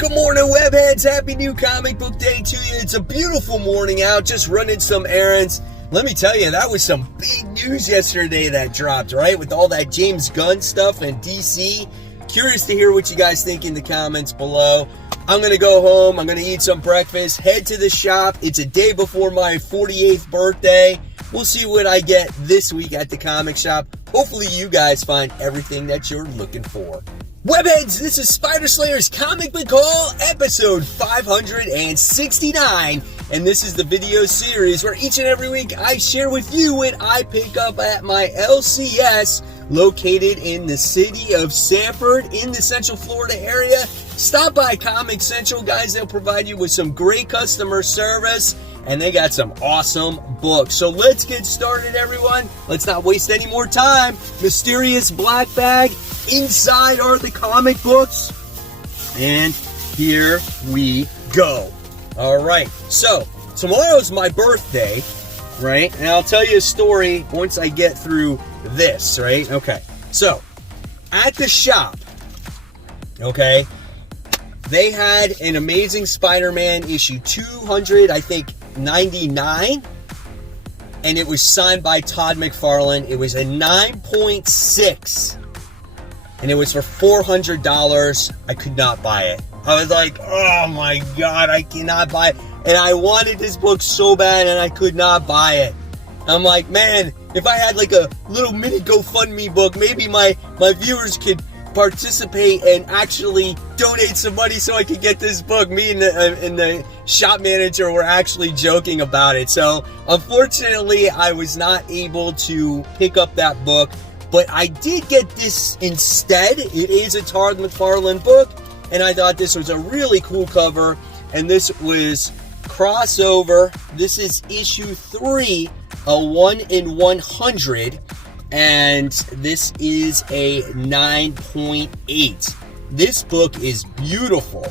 Good morning, webheads. Happy new comic book day to you. It's a beautiful morning out, just running some errands. Let me tell you, that was some big news yesterday that dropped, right? With all that James Gunn stuff and DC. Curious to hear what you guys think in the comments below. I'm going to go home. I'm going to eat some breakfast, head to the shop. It's a day before my 48th birthday. We'll see what I get this week at the comic shop. Hopefully you guys find everything that you're looking for. Webheads, this is Spider Slayer's Comic Book Haul, episode 569, and this is the video series where each and every week I share with you what I pick up at my LCS located in the city of Sanford in the Central Florida area. Stop by Comic Central, guys. They'll provide you with some great customer service, and they got some awesome books. So let's get started, everyone. Let's not waste any more time. Mysterious black bag. Inside are the comic books, and here we go. All right, so tomorrow's my birthday, right? And I'll tell you a story once I get through this, right? Okay, so at the shop, okay, they had an Amazing Spider-Man issue 200, I think 99, and it was signed by Todd McFarlane. It was a 9.6. and it was for $400. I could not buy it. I was like, oh my God, I cannot buy it. And I wanted this book so bad and I could not buy it. I'm like, man, if I had like a little mini GoFundMe book, maybe my viewers could participate and actually donate some money so I could get this book. Me and the shop manager were actually joking about it. So unfortunately, I was not able to pick up that book. But I did get this instead. It is a Todd McFarlane book, and I thought this was a really cool cover. And this was crossover. This is issue 3, a 1 in 100, and this is a 9.8. This book is beautiful,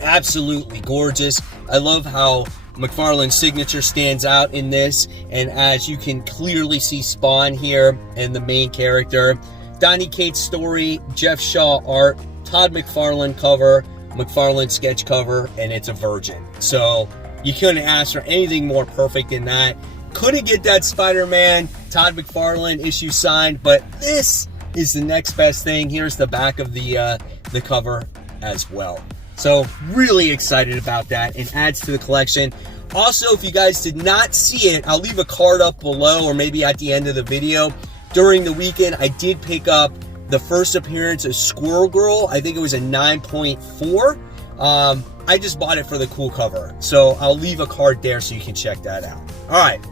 absolutely gorgeous. I love how McFarlane's signature stands out in this, and as you can clearly see Spawn here and the main character. Donny Cates story, Jeff Shaw art, Todd McFarlane cover, McFarlane sketch cover, and it's a virgin. So you couldn't ask for anything more perfect than that. Couldn't get that Spider-Man Todd McFarlane issue signed, but this is the next best thing. Here's the back of the cover as well. So really excited about that, and adds to the collection. Also, if you guys did not see it, I'll leave a card up below or maybe at the end of the video. During the weekend, I did pick up the first appearance of Squirrel Girl. I think it was a 9.4. I just bought it for the cool cover. So I'll leave a card there so you can check that out. All right,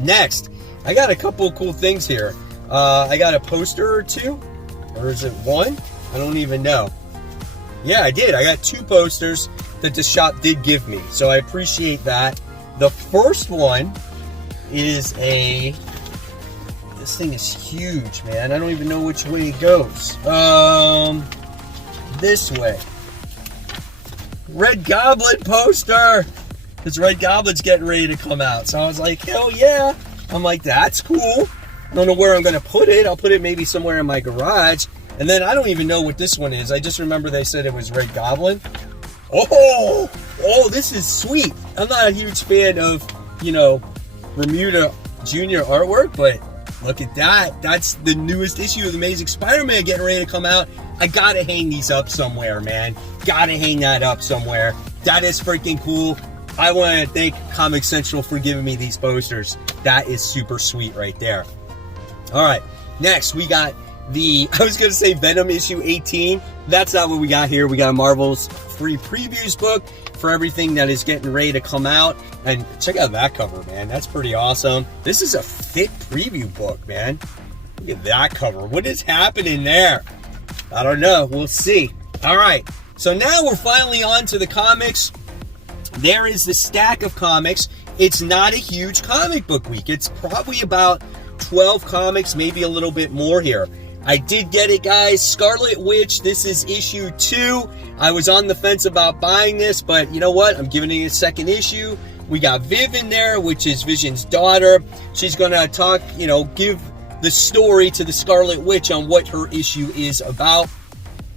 next, I got a couple of cool things here. I got a poster or two, or is it one? I don't even know. Yeah, I did. I got 2 posters that the shop did give me, so I appreciate that. The first one is this thing is huge, man. I don't even know which way it goes. This way. Red Goblin poster! This Red Goblin's getting ready to come out, so I was like, hell yeah. I'm like, that's cool. I don't know where I'm going to put it. I'll put it maybe somewhere in my garage. And then I don't even know what this one is. I just remember they said it was Red Goblin. Oh, this is sweet. I'm not a huge fan of, Bermuda Junior artwork, but look at that. That's the newest issue of Amazing Spider-Man getting ready to come out. I gotta hang these up somewhere, man. Gotta hang that up somewhere. That is freaking cool. I want to thank Comic Central for giving me these posters. That is super sweet right there. All right, next we got I was going to say Venom issue 18. That's not what we got here. We got a Marvel's free previews book for everything that is getting ready to come out. And check out that cover, man. That's pretty awesome. This is a thick preview book, man. Look at that cover. What is happening there? I don't know. We'll see. All right. So now we're finally on to the comics. There is the stack of comics. It's not a huge comic book week. It's probably about 12 comics, maybe a little bit more here. I did get it, guys. Scarlet Witch, this is issue 2. I was on the fence about buying this, but you know what? I'm giving it a second issue. We got Viv in there, which is Vision's daughter. She's going to talk, give the story to the Scarlet Witch on what her issue is about.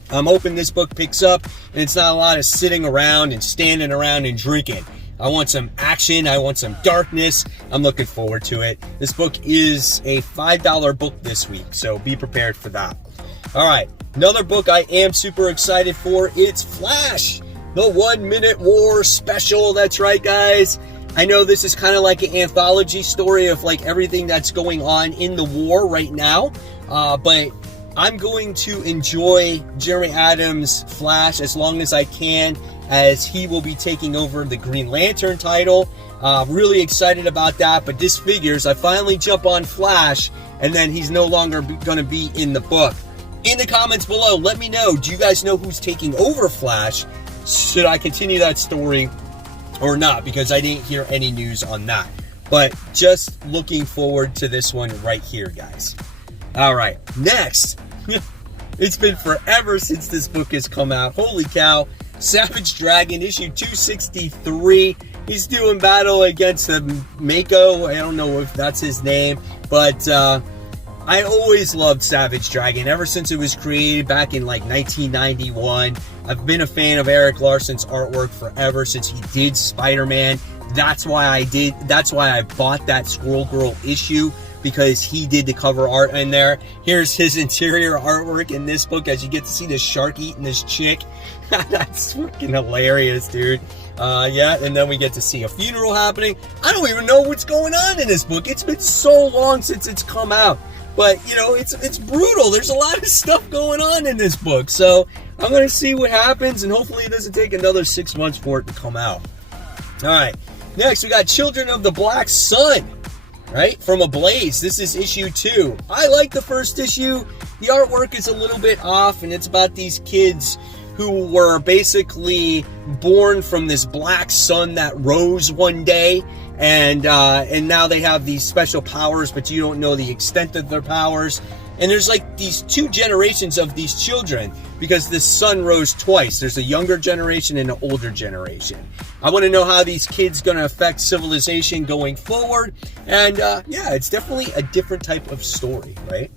I'm hoping this book picks up and it's not a lot of sitting around and standing around and drinking. I want some action. I want some darkness. I'm looking forward to it. This book is a $5 book this week, so be prepared for that. All right, another book I am super excited for. It's Flash, the 1 Minute War special. That's right, guys. I know this is kind of like an anthology story of like everything that's going on in the war right now, but I'm going to enjoy Jeremy Adams' Flash as long as I can, as he will be taking over the Green Lantern title. Really excited about that, but this figures I finally jump on Flash, and then he's no longer going to be in the book. In the comments below, let me know, do you guys know who's taking over Flash? Should I continue that story or not? Because I didn't hear any news on that. But just looking forward to this one right here, guys. All right, next. It's been forever since this book has come out. Holy cow. Savage Dragon, issue 263. He's doing battle against the Mako. I don't know if that's his name, but I always loved Savage Dragon ever since it was created back in like 1991. I've been a fan of Eric Larson's artwork forever since he did Spider-Man. That's why I bought that Squirrel Girl issue, because he did the cover art in there. Here's his interior artwork in this book as you get to see this shark eating this chick. That's fucking hilarious, dude. Yeah, and then we get to see a funeral happening. I don't even know what's going on in this book. It's been so long since it's come out. But, you know, it's brutal. There's a lot of stuff going on in this book. So I'm going to see what happens, and hopefully it doesn't take another 6 months for it to come out. All right, next we got Children of the Black Sun. Right? From Ablaze. This is issue 2. I like the first issue. The artwork is a little bit off, and it's about these kids who were basically born from this black sun that rose one day, and now they have these special powers, but you don't know the extent of their powers. And there's like these 2 generations of these children, because this sun rose twice. There's a younger generation and an older generation. I want to know how these kids going to affect civilization going forward. And yeah, it's definitely a different type of story, right?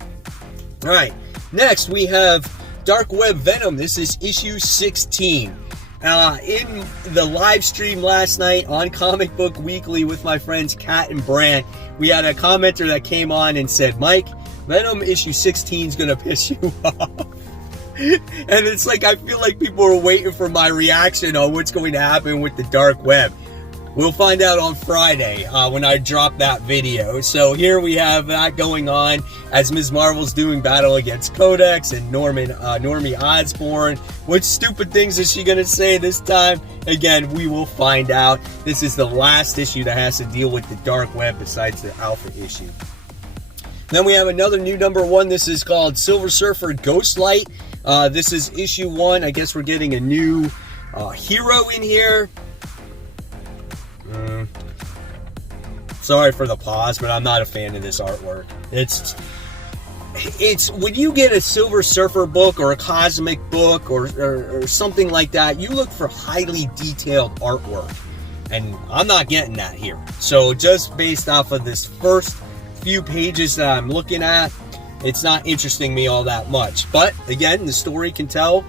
All right, next we have Dark Web Venom. This is issue 16. In the live stream last night on Comic Book Weekly with my friends Kat and Brant, we had a commenter that came on and said, Mike, Venom issue 16 is going to piss you off. And it's like, I feel like people are waiting for my reaction on what's going to happen with the Dark Web. We'll find out on Friday when I drop that video. So here we have that going on as Ms. Marvel's doing battle against Codex and Normie Osborn. What stupid things is she going to say this time? Again, we will find out. This is the last issue that has to deal with the Dark Web besides the Alpha issue. Then we have another new number 1. This is called Silver Surfer Ghostlight. This is issue 1. I guess we're getting a new hero in here. Sorry for the pause, but I'm not a fan of this artwork. It's when you get a Silver Surfer book or a cosmic book or something like that, you look for highly detailed artwork, and I'm not getting that here. So just based off of this first few pages that I'm looking at, it's not interesting me all that much. But again, the story can tell,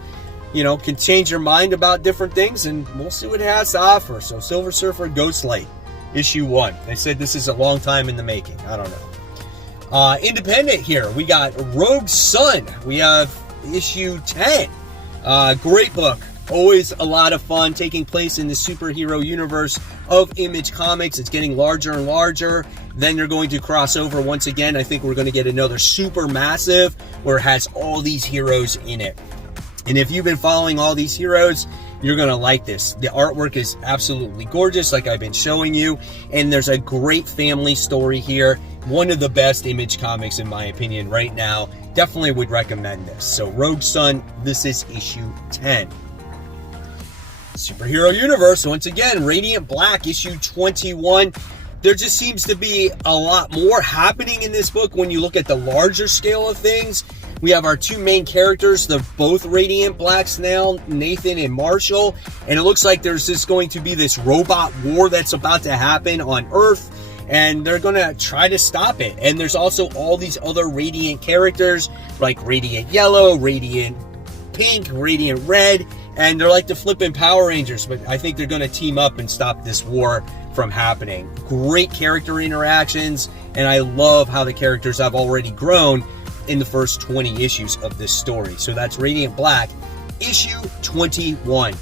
you know, can change your mind about different things, and we'll see what it has to offer. So Silver Surfer Ghostlight, issue 1. They said this is a long time in the making. I don't know. Independent here, we got Rogue Sun. We have issue 10. Great book. Always a lot of fun, taking place in the superhero universe of Image Comics. It's getting larger and larger. Then they're going to cross over once again. I think we're going to get another super massive where it has all these heroes in it. And if you've been following all these heroes, you're going to like this. The artwork is absolutely gorgeous, like I've been showing you. And there's a great family story here. One of the best Image Comics, in my opinion, right now. Definitely would recommend this. So Rogue Sun, this is issue 10. Superhero Universe, once again, Radiant Black, issue 21. There just seems to be a lot more happening in this book when you look at the larger scale of things. We have our 2 main characters. They're both Radiant Blacks now, Nathan and Marshall. And it looks like there's just going to be this robot war that's about to happen on Earth. And they're going to try to stop it. And there's also all these other Radiant characters, like Radiant Yellow, Radiant Pink, Radiant Red, and they're like the flippin' Power Rangers, but I think they're going to team up and stop this war from happening. Great character interactions, and I love how the characters have already grown in the first 20 issues of this story. So that's Radiant Black, issue 21.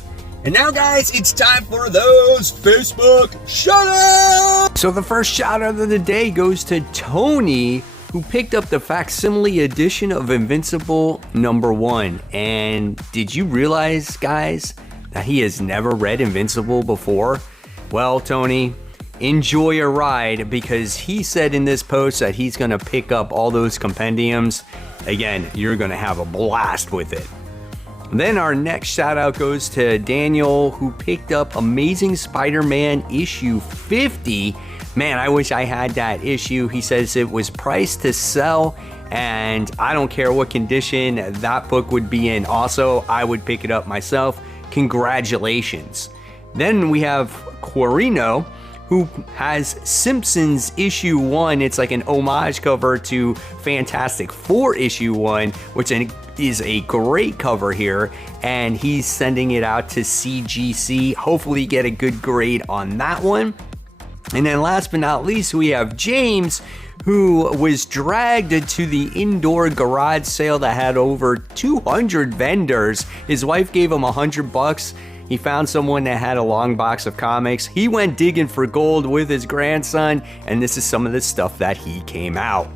And now, guys, it's time for those Facebook shout-outs! So the first shout-out of the day goes to Tony, who picked up the facsimile edition of Invincible #1. And did you realize, guys, that he has never read Invincible before? Well, Tony, enjoy a ride, because he said in this post that he's going to pick up all those compendiums. Again, you're going to have a blast with it. Then our next shout out goes to Daniel, who picked up Amazing Spider-Man issue 50. Man, I wish I had that issue. He says it was priced to sell, and I don't care what condition that book would be in. Also, I would pick it up myself. Congratulations. Then we have Quarino, who has Simpsons issue 1. It's like an homage cover to Fantastic Four issue 1, which is a great cover here, and he's sending it out to CGC. Hopefully get a good grade on that one. And then last but not least, we have James, who was dragged to the indoor garage sale that had over 200 vendors. His wife gave him $100. He found someone that had a long box of comics. He went digging for gold with his grandson, and this is some of the stuff that he came out.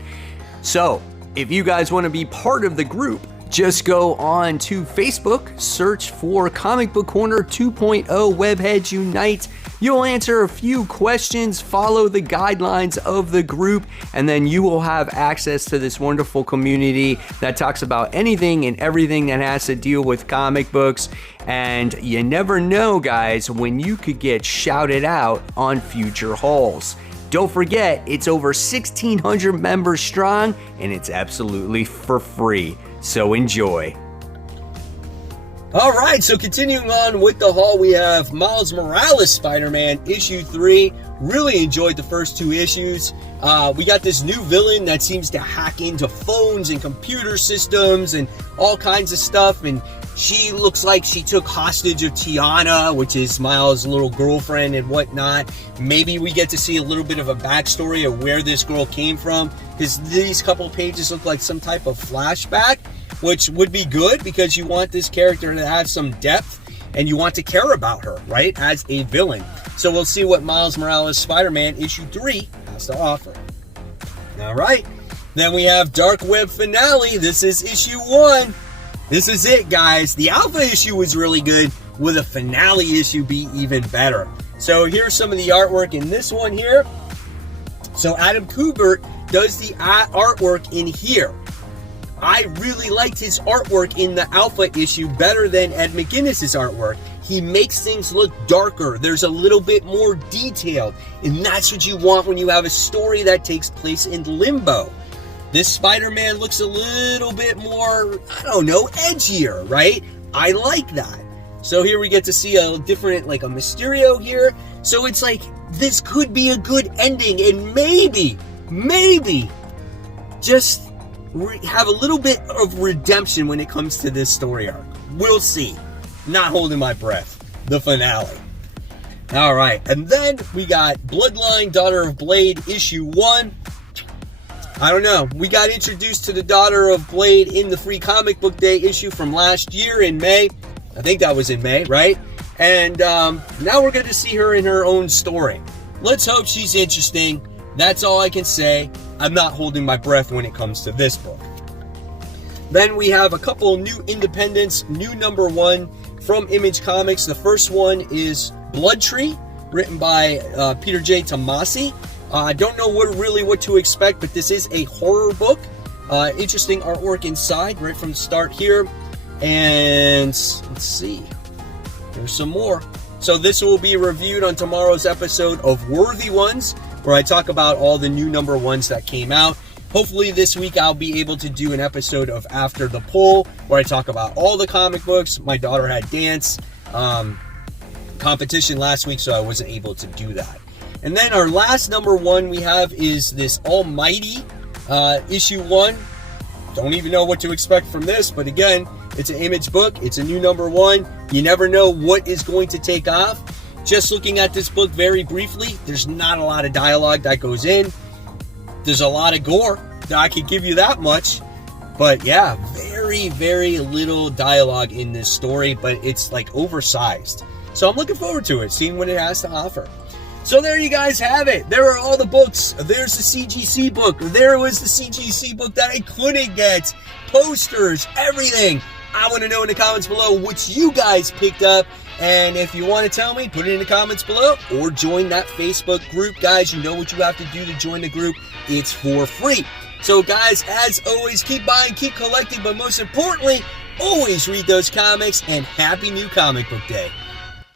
So, if you guys want to be part of the group, just go on to Facebook, search for Comic Book Corner 2.0 Webheads Unite. You'll answer a few questions, follow the guidelines of the group, and then you will have access to this wonderful community that talks about anything and everything that has to deal with comic books. And you never know, guys, when you could get shouted out on future hauls. Don't forget, it's over 1,600 members strong, and it's absolutely for free. So enjoy. All right, so continuing on with the haul, we have Miles Morales Spider-Man issue 3. Really enjoyed the first 2 issues. We got this new villain that seems to hack into phones and computer systems and all kinds of stuff, and she looks like she took hostage of Tiana, which is Miles' little girlfriend and whatnot. Maybe we get to see a little bit of a backstory of where this girl came from, because these couple pages look like some type of flashback, which would be good because you want this character to have some depth and you want to care about her, right, as a villain. So we'll see what Miles Morales Spider-Man issue 3 has to offer. All right, then we have Dark Web Finale. This is issue 1. This is it, guys. The alpha issue was really good. Will the finale issue be even better? So here's some of the artwork in this one here. So Adam Kubert does the artwork in here. I really liked his artwork in the alpha issue better than Ed McGuinness's artwork. He makes things look darker. There's a little bit more detailed. And that's what you want when you have a story that takes place in limbo. This Spider-Man looks a little bit more, I don't know, edgier, right? I like that. So here we get to see a different, like a Mysterio here. So it's like, this could be a good ending, and maybe, just have a little bit of redemption when it comes to this story arc. We'll see. Not holding my breath. The finale. All right, and then we got Bloodline, Daughter of Blade, issue 1. I don't know. We got introduced to the Daughter of Blade in the Free Comic Book Day issue from last year in May. I think that was in May, right? And now we're going to see her in her own story. Let's hope she's interesting. That's all I can say. I'm not holding my breath when it comes to this book. Then we have a couple new independents, new #1 from Image Comics. The first one is Blood Tree, written by Peter J. Tomasi. I don't know what to expect, but this is a horror book. Interesting artwork inside right from the start here. And let's see. There's some more. So this will be reviewed on tomorrow's episode of Worthy Ones, where I talk about all the new #1s that came out. Hopefully this week I'll be able to do an episode of After the Poll, where I talk about all the comic books. My daughter had dance competition last week, so I wasn't able to do that. And then our last #1 we have is this Almighty issue 1. Don't even know what to expect from this, but again, It's an image book. It's a new #1. You never know what is going to take off. Just looking at this book very briefly, there's not a lot of dialogue that goes in. There's a lot of gore. I can give you that much. But yeah, very, very little dialogue in this story, but it's like oversized. So I'm looking forward to it, seeing what it has to offer. So there you guys have it. There are all the books. There's the CGC book. There was the CGC book that I couldn't get. Posters, everything. I want to know in the comments below what you guys picked up. And if you want to tell me, put it in the comments below or join that Facebook group. Guys, you know what you have to do to join the group. It's for free. So guys, as always, keep buying, keep collecting, but most importantly, always read those comics, and happy new comic book day.